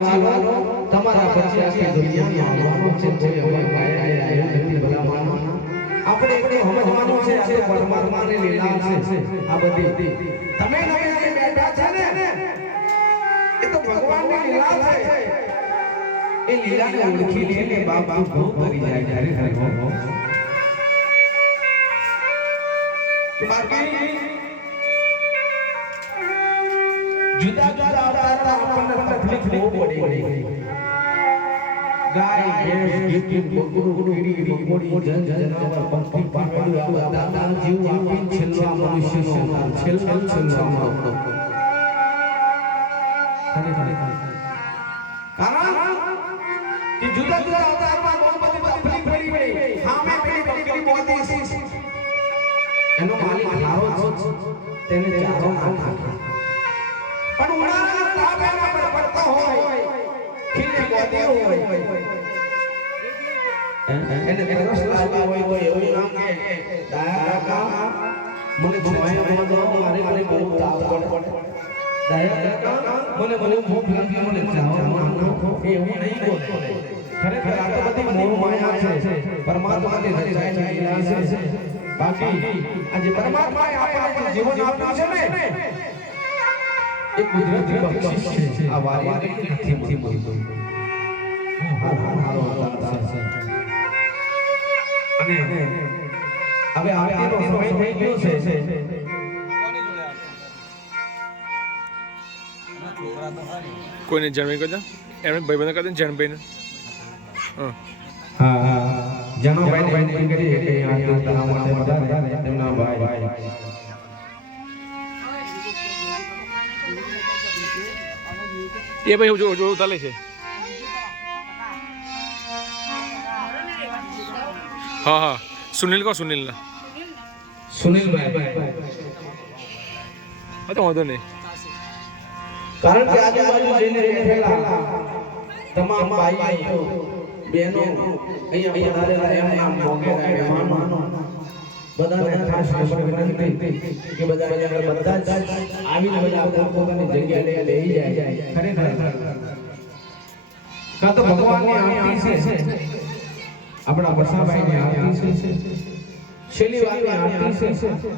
જીવાનો તમારા પછી આખી દુનિયામાં આવવાનો છે કોઈ હવે કાયા આવ્યો નથી ભલા માનવાના આપણે એકદમ સમજવાનું છે આ તો પરમાત્માની લીલા છે આ બધી તમે નવે બેઠા છે ને એ તો ભગવાનની લીલા છે એ લીલાને ઓળખી લઈને બાપ બહુ કરી જાય ત્યારે ખરેખર બાકી जुदा जुदा अवतार આપણને તકલીફ બહુ પડી ગાય ભેંસ ગીત બકરું કીડી મકોડી જનાવર પંખી પાંદડું આ બધા જીવ આપીને છેલ્લો મનુષ્યનો અવતાર છેલ્લો આપણો કારણ કે જુદા જુદા અવતારમાં બહુ બધી તકલીફ પડી સામે પેલી બકરી બોલતી એનો માલિક લારો તેને ચારો નાખે પણ ઉનાળાના તાપ એના પર પડતો હોય ખીલે ગોદી હોય એને તરસ લાગી હોય તો એવું માંગે દયા કાકા મને છોયા દો મારે બહુ તાપ પડે દયા કાકા મને ભૂખ લાગી મને ચાવવા નાખો એવું નહીં બોલે ખરેખર આ તો બધી મોહ માયા છે પરમાત્માની રચાયેલી લીલા છે બાકી આજે પરમાત્માએ આપણને જીવન આપ્યું છે ને एक कुदरती बख्शिश है आ वारी નથી મળતું હારો અવતાર છે અને હવે આરતીનો સમય થઈ ગયો છે કોઈને જન્મે કદા એમને ભાઈબંધ કદા જન્મભાઈને હા જનોભાઈને કરી કે આ તારા માટે બધા તેમના ભાઈ એ ભાઈ જો ચાલે છે હા હા સુનિલ કો સુનિલ ના સુનિલભાઈ હા તો વાંધો નહીં કારણ કે આજુબાજુ જઈને બેઠેલા તમામ ભાઈઓ બહેનો અહીંયા પધારેલા એમના મોગેરા મહેમાનો બધાને ખાસ વિનંતી કે બધા જ આવીને બધા પોતાની જગ્યા લઈ જાય ખરેખર કાં તો ભગવાનની આરતી છે આપણા વસાભાઈની આરતી છે છેલ્લી વારની આરતી છે